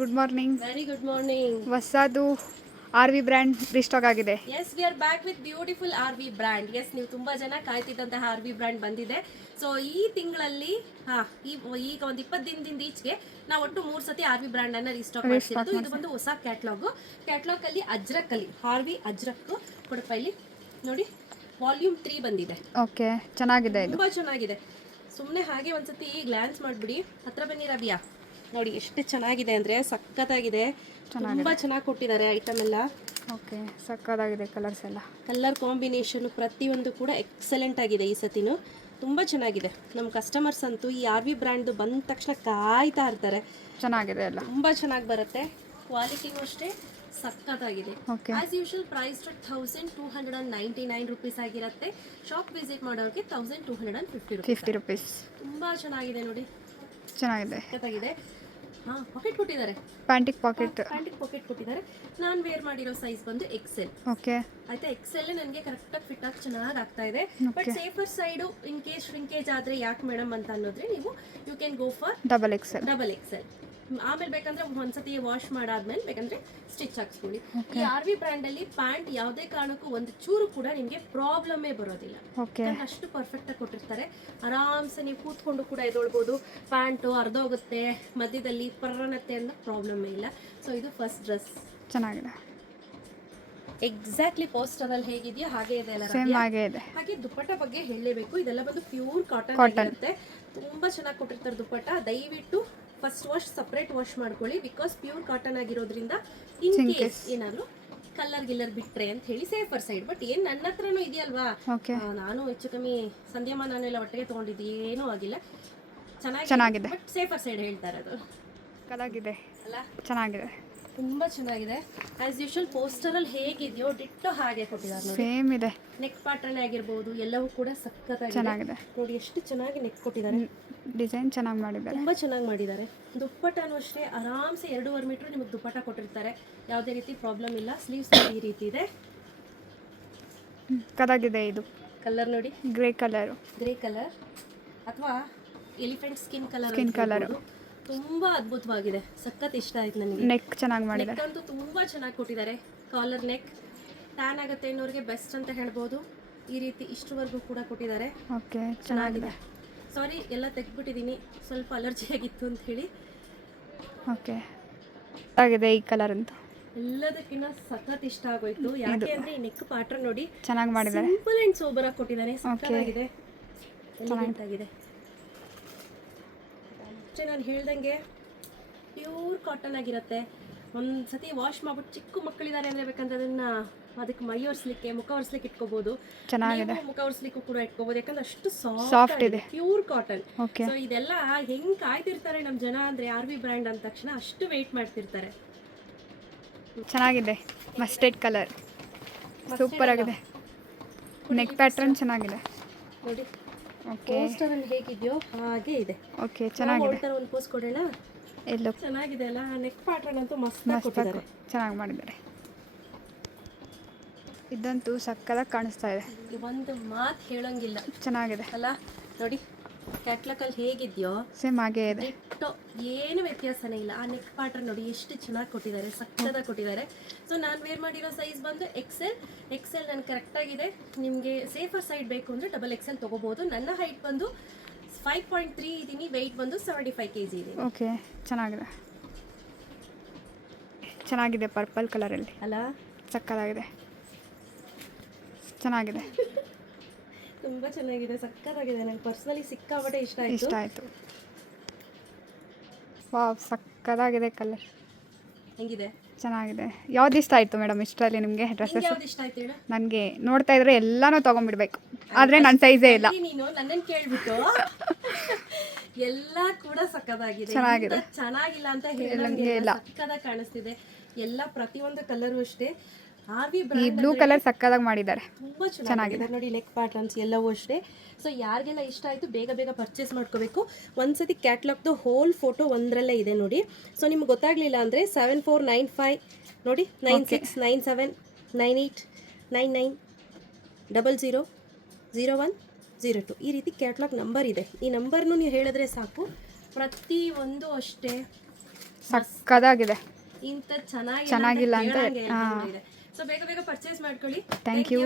Good morning. Very good morning. ಹೊಸದು R V brand restock ಆಗಿದೆ. Yes, we are back with beautiful R V brand. Yes, ನೀವು ತುಂಬಾ ಜನ ಕಾಯ್ತಿದ್ದಂತಹ R V brand ಬಂದಿದೆ. So ಈ ತಿಂಗಳಲ್ಲಿ ಈಗ ಒಂದು 20 ದಿನದಿಂದ ಈಚೆಗೆ ನಾವು ಒಟ್ಟು 3 ಸತಿ ಆರ್ ವಿ ಬ್ರ್ಯಾಂಡ್ ಅನ್ನ ರೀಸ್ಟಾಕ್ ಮಾಡಿಸಿರೋದು. ಇದು ಒಂದು ಹೊಸ ಕ್ಯಾಟ್ಲಾಗ್ ಅಲ್ಲಿ ಅಜ್ರಕ್ ಅಲ್ಲಿ ಆರ್ ವಿ ಅಜ್ರಕ್ ಕೊಡಪ್ಪ. ಇಲ್ಲಿ ನೋಡಿ, ವಾಲ್ಯೂಮ್ 3 ಬಂದಿದೆ. ಓಕೆ, ಚೆನ್ನಾಗಿದೆ. ಇದು ತುಂಬಾ ಚೆನ್ನಾಗಿದೆ. ಸುಮ್ಮನೆ ಹಾಗೆ ಒಂದ್ಸತಿ ಗ್ಲಾನ್ಸ್ ಮಾಡ್ಬಿಡಿ. ಹತ್ರ ಬನ್ನಿ ರವಿಯಾ. ನೋಡಿ ಎಷ್ಟು ಚೆನ್ನಾಗಿದೆ ಅಂದರೆ ಸಖತ್ತಾಗಿದೆ. ತುಂಬ ಚೆನ್ನಾಗಿ ಕೊಟ್ಟಿದ್ದಾರೆ ಐಟಮ್ ಎಲ್ಲ. ಓಕೆ, ಸಕ್ಕತ್ತಾಗಿದೆ. ಕಲರ್ಸ್ ಎಲ್ಲ, ಕಲರ್ ಕಾಂಬಿನೇಷನ್ ಪ್ರತಿಯೊಂದು ಕೂಡ ಎಕ್ಸಲೆಂಟ್ ಆಗಿದೆ. ಈ ಸತಿನೂ ತುಂಬ ಚೆನ್ನಾಗಿದೆ. ನಮ್ಮ ಕಸ್ಟಮರ್ಸ್ ಅಂತೂ ಈ ಆರ್ ವಿ ಬ್ರ್ಯಾಂಡ್ದು ಬಂದ ತಕ್ಷಣ ಕಾಯ್ತಾ ಇರ್ತಾರೆ. ಚೆನ್ನಾಗಿದೆ ಎಲ್ಲ, ತುಂಬ ಚೆನ್ನಾಗಿ ಬರುತ್ತೆ. ಕ್ವಾಲಿಟಿನೂ ಅಷ್ಟೇ ಸಖತ್ತಾಗಿದೆ. ಆಸ್ ಯೂಶುವಲ್ ಪ್ರೈಸ್ 1299 ರುಪೀಸ್ ಆಗಿರುತ್ತೆ. ಶಾಪ್ ವಿಸಿಟ್ ಮಾಡೋರಿಗೆ 1250 ರುಪೀಸ್. ತುಂಬ ಚೆನ್ನಾಗಿದೆ ನೋಡಿ, ಚೆನ್ನಾಗಿದೆ. ಸಖತ್ತಾಗಿದೆ. ಪಾಕೆಟ್ ಕೊಟ್ಟಿದ್ದಾರೆ, ಪ್ಯಾಂಟಿಕ್ ಪಾಕೆಟ್ ಕೊಟ್ಟಿದ್ದಾರೆ. ನಾನು ವೇರ್ ಮಾಡಿರೋ ಸೈಜ್ ಬಂದು ಎಕ್ಸೆಲ್. ಓಕೆ, ಆಯ್ತಾ. ಎಕ್ಸೆಲ್ ನನಗೆ ಕರೆಕ್ಟಾಗಿ ಫಿಟ್ ಆಗಿ ಚೆನ್ನಾಗಿ ಆಗ್ತಾ ಇದೆ. But safer side in case shrinkage ಆದರೆ ಯಾಕೆ ಮೇಡಮ್ ಅಂತ ಅನ್ನೋದ್ರೆ ನೀವು you can go for double XL. ಆಮೇಲೆ ಬೇಕಂದ್ರೆ ಒಂದ್ಸತಿ ವಾಶ್ ಮಾಡಾದ್ಮೇಲೆ ಬೇಕಂದ್ರೆ ಸ್ಟಿಚ್ ಹಾಕ್ಸ್ಕೊಳ್ಳಿ. ಈ ಆರ್ ವಿ ಬ್ರ್ಯಾಂಡ್ ಅಲ್ಲಿ ಪ್ಯಾಂಟ್ ಯಾವುದೇ ಕಾರಣಕ್ಕೂ ಒಂದು ಚೂರು ಕೂಡ ನಿಮಗೆ ಪ್ರಾಬ್ಲಮೇ ಬರೋದಿಲ್ಲ. ಅಷ್ಟು ಪರ್ಫೆಕ್ಟ್ ಆಗಿ ಕೊಟ್ಟಿರ್ತಾರೆ. ಆರಾಮ್ಸೆ ನೀವು ಕೂತ್ಕೊಂಡು ಕೂಡ ಎದೊಳ್ಬೋದು. ಪ್ಯಾಂಟು ಅರ್ಧೋಗುತ್ತೆ ಮಧ್ಯದಲ್ಲಿ ಪರ್ರನತ್ತೆ ಅನ್ನೋ ಪ್ರಾಬ್ಲಮ್ ಇಲ್ಲ. ಸೊ ಇದು ಫಸ್ಟ್ ಡ್ರೆಸ್ ಚೆನ್ನಾಗಿದೆ. ಎಕ್ಸಾಕ್ಟ್ಲಿ ಪೋಸ್ಟರ್ ಅಲ್ಲಿ ಹೇಗಿದೆಯೋ ಹಾಗೆ ಇದೆ ಅಲ್ಲ. ಹಾಗೆ ದುಪ್ಪಟ್ಟ ಬಗ್ಗೆ ಹೇಳಲೇಬೇಕು. ಇದೆಲ್ಲ ಬಂದು ಪ್ಯೂರ್ ಕಾಟನ್ ಇರುತ್ತೆ. ತುಂಬಾ ಚೆನ್ನಾಗಿ ಕೊಟ್ಟಿರ್ತಾರೆ ದುಪ್ಪಟ್ಟ. ದಯವಿಟ್ಟು ಫಸ್ಟ್ ವಾಶ್ ಸಪ್ರೇಟ್ ವಾಶ್ ಮಾಡ್ಕೊಳ್ಳಿ. ಬಿಕಾಸ್ ಪ್ಯೂರ್ ಕಾಟನ್ ಆಗಿರೋದ್ರಿಂದ ಇನ್ ಕೇಸ್ ಏನಾದ್ರು ಕಲರ್ ಬಿಟ್ರೆ ಅಂತ ಹೇಳಿ ಸೇಫರ್ ಸೈಡ್. ಬಟ್ ಏನ್ ನನ್ನ ಹತ್ರನೂ ಇದೆಯಲ್ವಾ, ನಾನು ಹೆಚ್ಚು ಕಮ್ಮಿ ಸಂಧ್ಯಮ ನಾನೆಲ್ಲ ಒಟ್ಟಿಗೆ ತಗೊಂಡಿದ್ದೆ, ಏನೂ ಆಗಿಲ್ಲ. ಚೆನ್ನಾಗಿದೆ. ಬಟ್ ಸೇಫರ್ ಸೈಡ್ ಹೇಳ್ತಾರೆ ಅದು. ಕಲಾಗಿದೆ ಅಲ್ಲ, ಚೆನ್ನಾಗಿದೆ, ತುಂಬಾ ಚೆನ್ನಾಗಿದೆ. ಆಸ್ ಯೂಶುವಲ್ ಪೋಸ್ಟರ್ ಅಲ್ಲಿ ಹೇಗಿದೆಯೋ ಡಿಟ್ಟೋ ಹಾಗೆ ಕೊಟ್ಟಿದ್ದಾರೆ. ಸೇಮ್ ಇದೆ. ನೆಕ್ ಪ್ಯಾಟರ್ನ್ ಆಗಿರ್ಬೋದು ಎಲ್ಲವೂ ಕೂಡ ಸಖತ್ತಾಗಿದೆ. ನೋಡಿ ಎಷ್ಟು ಚೆನ್ನಾಗಿ ನೆಕ್ ಕೊಟ್ಟಿದ್ದಾರೆ. ಡಿಸೈನ್ ಚೆನ್ನಾಗಿ ಮಾಡಿದ್ದಾರೆ, ತುಂಬಾ ಚೆನ್ನಾಗಿ ಮಾಡಿದ್ದಾರೆ. ದುಪ್ಪಟ್ಟನೂ ಅಷ್ಟೇ ಆರಾಮ್ಸೆ 2.5 ಮೀಟರ್ ನಿಮಗೆ ದುಪ್ಪಟ್ಟ ಕೊಟ್ಟಿರ್ತಾರೆ. ಯಾವುದೇ ರೀತಿ ಪ್ರಾಬ್ಲಮ್ ಇಲ್ಲ. ಸ್ಲೀವ್ಸ್ ಈ ರೀತಿ ಇದೆ. ಕಲಾಗಿದೆ. ಇದು ಕಲರ್ ನೋಡಿ, ಗ್ರೇ ಕಲರ್ ಅಥವಾ ಎಲಿಫೆಂಟ್ ಸ್ಕಿನ್ ಕಲರ್. ತುಂಬಾ ಅದ್ಭುತವಾಗಿದೆ. ಸಖತ್ ಇಷ್ಟ ಆಯ್ತು ನನಗೆ. ನೆಕ್ ಚೆನ್ನಾಗಿ ಮಾಡಿದ್ದಾರೆ. ನೆಕ್ ಅಂತೂ ತುಂಬಾ ಚೆನ್ನಾಗಿ ಕೊಟ್ಟಿದ್ದಾರೆ. ಕಾಲರ್ ನೆಕ್ ಟ್ಯಾನ್ ಆಗುತ್ತೆ ಅನ್ನೋರಿಗೆ ಬೆಸ್ಟ್ ಅಂತ ಹೇಳ್ಬೋದು. ಈ ರೀತಿ ಇಷ್ಟುವರೆಗೂ ಕೂಡ ಕೊಟ್ಟಿದ್ದಾರೆ. ಓಕೆ, ಚೆನ್ನಾಗಿದೆ. ಸಾರಿ, ಎಲ್ಲ ತೆಗ್ದ್ಬಿಟ್ಟಿದ್ದೀನಿ, ಸ್ವಲ್ಪ ಅಲರ್ಜಿ ಆಗಿತ್ತು ಅಂತ ಹೇಳಿ. ಓಕೆ, ಆಗಿದೆ ಈ ಕಲರ್ ಅಂತ. ಎಲ್ಲದಕ್ಕಿಂತ ಸಖತ್ ಇಷ್ಟ ಆಗೋಯ್ತು. ಯಾಕೆ ಅಂದ್ರೆ ಈ ನೆಕ್ ಪ್ಯಾಟರ್ನ್ ನೋಡಿ ಚೆನ್ನಾಗಿ ಮಾಡಿದ್ದಾರೆ. ಸಿಂಪಲ್ ಅಂಡ್ ಸೋಬರ್ ಆಗಿ ಕೊಟ್ಟಿದ್ದಾನೆ. ಸಖತ್ತಾಗಿದೆ, ಚೆನ್ನಾಗಿದೆ. ಅಷ್ಟೇ ನಾನು ಹೇಳ್ದಂಗೆ ಪ್ಯೂರ್ ಕಾಟನ್ ಆಗಿರುತ್ತೆ. ಒಂದ್ಸತಿ ವಾಶ್ ಮಾಡ್ಬಿಟ್ಟು ಚಿಕ್ಕ ಮಕ್ಕಳಿದ್ದಾರೆ ಅಂದ್ರೆ ಬೇಕಂದ್ರೆ ಅದಕ್ಕೆ ಮೈ ಒರೆಸ್ಲಿಕ್ಕೆ, ಮುಖ ಒರೆಸ್ಲಿಕ್ಕೆ ಇಟ್ಕೋಬಹುದು. ಚೆನ್ನಾಗಿದೆ. ಮುಖ ಒರೆಸ್ಲಿಕ್ಕೂ ಕೂಡ ಇಟ್ಕೋಬಹುದು. ಯಾಕಂದ್ರೆ ಅಷ್ಟು ಸಾಫ್ಟ್ ಇದೆ, ಪ್ಯೂರ್ ಕಾಟನ್. ಸೊ ಇದೆಲ್ಲ ಹೆಂಗ್ ಕಾಯ್ತಿರ್ತಾರೆ ನಮ್ ಜನ ಅಂದ್ರೆ ಆರ್ ವಿ ಬ್ರ್ಯಾಂಡ್ ಅಂದ ತಕ್ಷಣ ಅಷ್ಟು ವೆಯ್ಟ್ ಮಾಡ್ತಿರ್ತಾರೆ. ಚೆನ್ನಾಗಿದೆ. ಮಸ್ಟರ್ಡ್ ಕಲರ್ ಸೂಪರ್ ಆಗಿದೆ. ನೆಕ್ ಪ್ಯಾಟರ್ನ್ ಚೆನ್ನಾಗಿದೆ ನೋಡಿ. ಪೋಸ್ಟರ್ ಅಲ್ಲಿ ಹೇಗಿದೆಯೋ ಹಾಗೆ ಇದೆ. ಓಕೆ, ಚೆನ್ನಾಗಿದೆ. ಒಂದು ಪೋಸ್ ಕೊಡೋಣ. ಎಲ್ಲೋ ಚೆನ್ನಾಗಿದೆ ಅಲ್ಲ. ನೆಕ್ ಪ್ಯಾಟರ್ನ್ ಅಂತೂ ಮಸ್ತ್ ಕೊಟ್ಟಿದ್ದಾರೆ, ಚೆನ್ನಾಗಿ ಮಾಡಿದ್ದಾರೆ. ಇದಂತೂ ಸಕ್ಕತ್ತಾಗಿ ಕಾಣಿಸ್ತಾ ಇದೆ. ಒಂದು ಮಾತು ಹೇಳಂಗಿಲ್ಲ, ಚೆನ್ನಾಗಿದೆ ಅಲ್ಲ. ನೋಡಿ ಕ್ಯಾಟ್ಲಾಗ್ ಅಲ್ಲಿ ಹೇಗಿದೆಯೋ ಸೇಮ್ ಹಾಗೆ ಇದೆ. ಏನು ವ್ಯತ್ಯಾಸನೇ ಇಲ್ಲ. ಆ ನೆಕ್ ಪ್ಯಾಟರ್ನ್ ನೋಡಿ ಎಷ್ಟು ಚೆನ್ನಾಗಿ ಕೊಟ್ಟಿದ್ದಾರೆ, ಸಕ್ಕತ್ತಾಗಿ ಕೊಟ್ಟಿದ್ದಾರೆ. ಸೊ ನಾನು ವೇರ್ ಮಾಡಿರೋ ಸೈಜ್ ಬಂದು ಎಕ್ಸೆಲ್ ನನಗೆ ಕರೆಕ್ಟ್ ಆಗಿದೆ. ನಿಮಗೆ ಸೇಫರ್ ಸೈಡ್ ಬೇಕು ಅಂದರೆ ಡಬಲ್ ಎಕ್ಸೆಲ್ ತೊಗೋಬೋದು. ನನ್ನ ಹೈಟ್ ಬಂದು 5.3 ಇದ್ದೀನಿ, ವೆಯ್ಟ್ ಬಂದು 75 kg ಇದೆ. ಓಕೆ, ಚೆನ್ನಾಗಿದೆ ಪರ್ಪಲ್ ಕಲರಲ್ಲಿ ಅಲ್ಲ, ಸಕ್ಕತ್ತಾಗಿದೆ, ಚೆನ್ನಾಗಿದೆ. ತುಂಬ ಚೆನ್ನಾಗಿದೆ, ಸಕ್ಕತ್ತಾಗಿದೆ. ನನಗೆ ಪರ್ಸನಲಿ ಸಿಕ್ಕಾಪಟ್ಟೆ ಇಷ್ಟ ಆಯಿತು. ವಾವ್, ಸಕ್ಕತ್ತಾಗಿದೆ ಕಲರ್. ಹೆಂಗಿದೆ? ಚೆನ್ನಾಗಿದೆ. ಯಾವ್ದು ಇಷ್ಟ ಆಯಿತು ಮೇಡಮ್ ಇಷ್ಟರಲ್ಲಿ ನಿಮಗೆ ಡ್ರೆಸ್ಸಸ್? ಯಾವ್ದು ಇಷ್ಟ ಆಯ್ತು ಹೇಳು? ನನಗೆ ನೋಡ್ತಾ ಇದ್ರೆ ಎಲ್ಲಾನು ತೊಗೊಂಡ್ಬಿಡ್ಬೇಕು, ಆದರೆ ನನ್ನ ಸೈಜೇ ಇಲ್ಲ. ನೀನು ನನ್ನನ್ನು ಕೇಳ್ಬಿಟ್ಟು ಎಲ್ಲ ಕೂಡ ಸಕ್ಕತ್ತಾಗಿದೆ. ಚೆನ್ನಾಗಿಲ್ಲ ಅಂತ ಹೇಳಂಗಿಲ್ಲ, ಸಕ್ಕತ್ತಾಗಿ ಕಾಣಿಸ್ತಿದೆ. ಎಲ್ಲ ಪ್ರತಿಯೊಂದು ಕಲರು ಅಷ್ಟೇ. ಆರ್ ವಿ ಬ್ರ್ಯಾಂಡ್ ಈ ಬ್ಲೂ ಕಲರ್ ಸಕ್ಕತ್ತಾಗಿ ಮಾಡಿದ್ದಾರೆ, ತುಂಬ ಚೆನ್ನಾಗಿದೆ ನೋಡಿ. ನೆಕ್ ಪ್ಯಾಟರ್ನ್ಸ್ ಎಲ್ಲವೂ ಅಷ್ಟೇ. ಸೊ ಯಾರಿಗೆಲ್ಲ ಇಷ್ಟ ಆಯಿತು ಬೇಗ ಪರ್ಚೇಸ್ ಮಾಡ್ಕೋಬೇಕು. ಒಂದ್ಸತಿ ಕ್ಯಾಟ್ಲಾಗ್ದು ಹೋಲ್ ಫೋಟೋ ಒಂದರಲ್ಲೇ ಇದೆ ನೋಡಿ. ಸೊ ನಿಮ್ಗೆ ಗೊತ್ತಾಗಲಿಲ್ಲ ಅಂದರೆ 7495 ನೋಡಿ 969799000102 ಈ ರೀತಿ ಕ್ಯಾಟ್ಲಾಗ್ ನಂಬರ್ ಇದೆ. ಈ ನಂಬರ್ನು ನೀವು ಹೇಳಿದ್ರೆ ಸಾಕು. ಪ್ರತಿಯೊಂದು ಅಷ್ಟೇ ಸಕ್ಕದಾಗಿದೆ. ಇಂಥ ಚೆನ್ನಾಗಿಲ್ಲ ಚೆನ್ನಾಗಿಲ್ಲ ಅಂತ ಸೊ ಬೇಗ ಬೇಗ ಪರ್ಚೇಸ್ ಮಾಡ್ಕೊಳ್ಳಿ. Thank you.